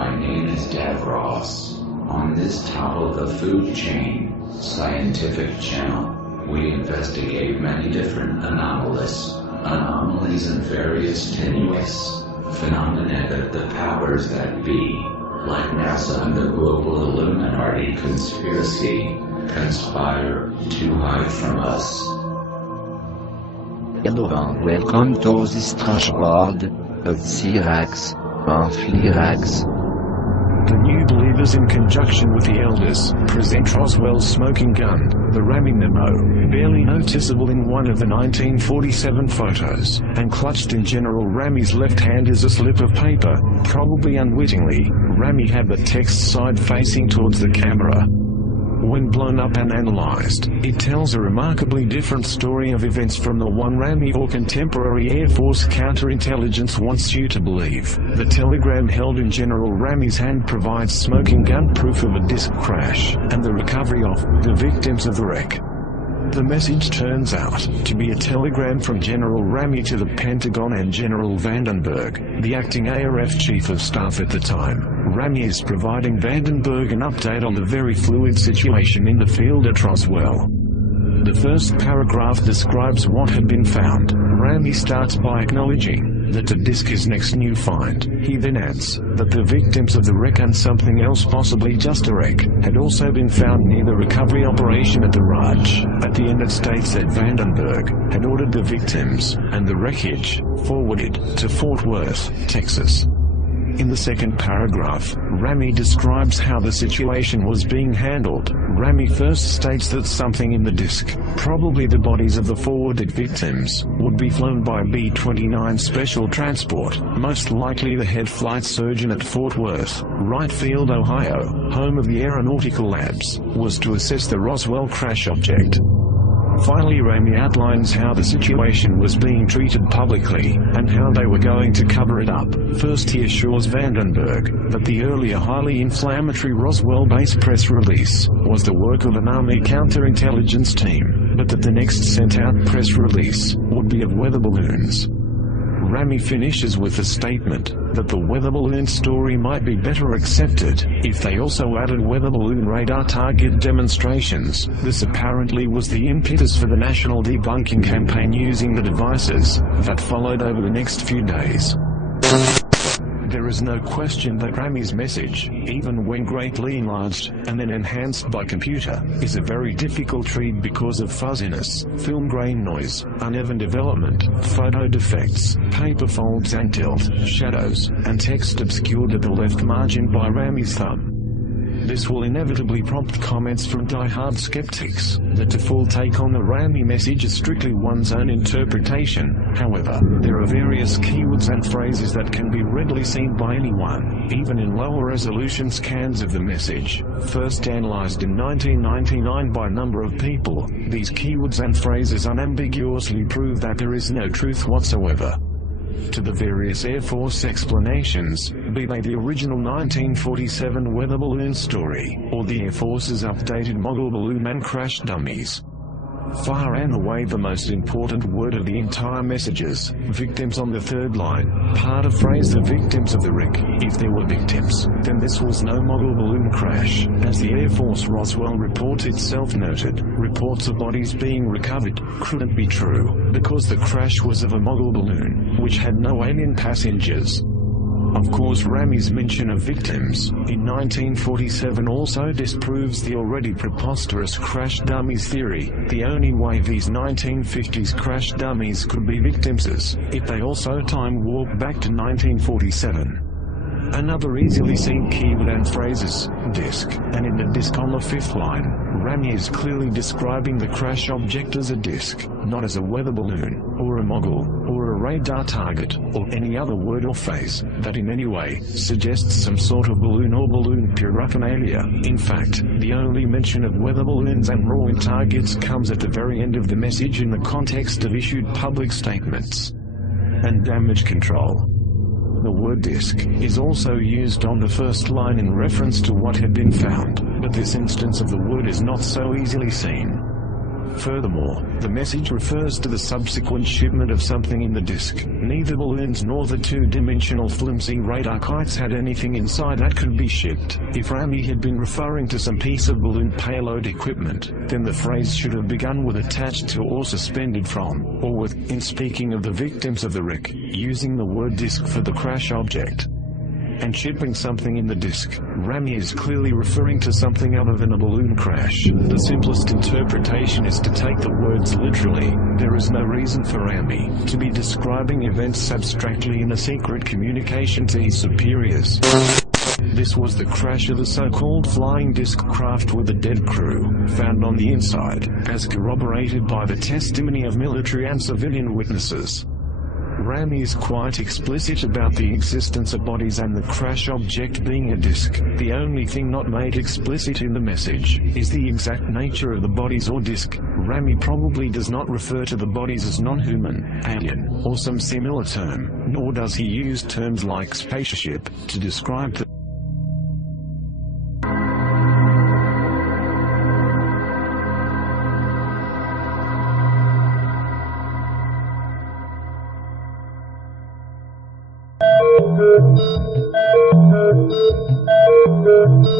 My name is Davros. On this top of the food chain, scientific channel, we investigate many different anomalies and various tenuous phenomena that the powers that be, like NASA and the global Illuminati conspiracy, conspire to hide from us. Hello and welcome to this strange world of Cyrax and Flirax. The new believers, in conjunction with the elders, present Roswell's smoking gun, the ramming Nemo, barely noticeable in one of the 1947 photos, and clutched in General Rammy's left hand is a slip of paper. Probably unwittingly, Rammy had the text side facing towards the camera. When blown up and analyzed, it tells a remarkably different story of events from the one Rammy or contemporary Air Force counterintelligence wants you to believe. The telegram held in General Rammy's hand provides smoking gun proof of a disk crash, and the recovery of the victims of the wreck. The message turns out to be a telegram from General Rammy to the Pentagon and General Vandenberg, the acting ARF Chief of Staff at the time. Rammy is providing Vandenberg an update on the very fluid situation in the field at Roswell. The first paragraph describes what had been found. Rammy starts by acknowledging that the disk is next new find. He then adds that the victims of the wreck and something else, possibly just a wreck, had also been found near the recovery operation at the Raj. At the end it states that Vandenberg had ordered the victims and the wreckage forwarded to Fort Worth, Texas. In the second paragraph, Rammy describes how the situation was being handled. Rammy first states that something in the disk, probably the bodies of the forwarded victims, would be flown by B-29 special transport, most likely the head flight surgeon at Fort Worth, Wright-Field, Ohio, home of the Aeronautical Labs, was to assess the Roswell crash object. Finally, Rammy outlines how the situation was being treated publicly, and how they were going to cover it up. First he assures Vandenberg that the earlier highly inflammatory Roswell-based press release was the work of an Army counterintelligence team, but that the next sent-out press release would be of weather balloons. Rammy finishes with a statement that the weather balloon story might be better accepted if they also added weather balloon radar target demonstrations. This apparently was the impetus for the national debunking campaign using the devices that followed over the next few days. There is no question that Rammy's message, even when greatly enlarged and then enhanced by computer, is a very difficult read because of fuzziness, film grain noise, uneven development, photo defects, paper folds and tilt, shadows, and text obscured at the left margin by Rammy's thumb. This will inevitably prompt comments from die-hard skeptics that the full take on the Rammy message is strictly one's own interpretation. However, there are various keywords and phrases that can be readily seen by anyone, even in lower resolution scans of the message. First analyzed in 1999 by a number of people, these keywords and phrases unambiguously prove that there is no truth whatsoever to the various Air Force explanations, be they the original 1947 weather balloon story, or the Air Force's updated model balloon and crash dummies. Far and away the most important word of the entire messages, victims on the third line, part of phrase the victims of the wreck. If there were victims, then this was no model balloon crash. As the Air Force Roswell report itself noted, reports of bodies being recovered couldn't be true, because the crash was of a model balloon, which had no alien passengers. Of course, Rammy's mention of victims in 1947 also disproves the already preposterous crash dummies theory. The only way these 1950s crash dummies could be victims is if they also time warp back to 1947. Another easily seen keyword and phrase is disk, and in the disk on the fifth line, Rammy is clearly describing the crash object as a disk, not as a weather balloon, or a mogul, or a radar target, or any other word or phrase that in any way suggests some sort of balloon or balloon paraphernalia. In fact, the only mention of weather balloons and rolling targets comes at the very end of the message in the context of issued public statements and damage control. The word disk is also used on the first line in reference to what had been found, but this instance of the word is not so easily seen. Furthermore, the message refers to the subsequent shipment of something in the disk. Neither balloons nor the two-dimensional flimsy radar kites had anything inside that could be shipped. If Rami had been referring to some piece of balloon payload equipment, then the phrase should have begun with attached to or suspended from, or with, in speaking of the victims of the wreck, using the word disk for the crash object. And shipping something in the disk, Rami is clearly referring to something other than a balloon crash. The simplest interpretation is to take the words literally. There is no reason for Rami to be describing events abstractly in a secret communication to his superiors. This was the crash of the so-called flying disc craft with a dead crew, found on the inside, as corroborated by the testimony of military and civilian witnesses. Rami is quite explicit about the existence of bodies and the crash object being a disk. The only thing not made explicit in the message is the exact nature of the bodies or disk. Rami probably does not refer to the bodies as non-human, alien, or some similar term, nor does he use terms like spaceship to describe the Thank you.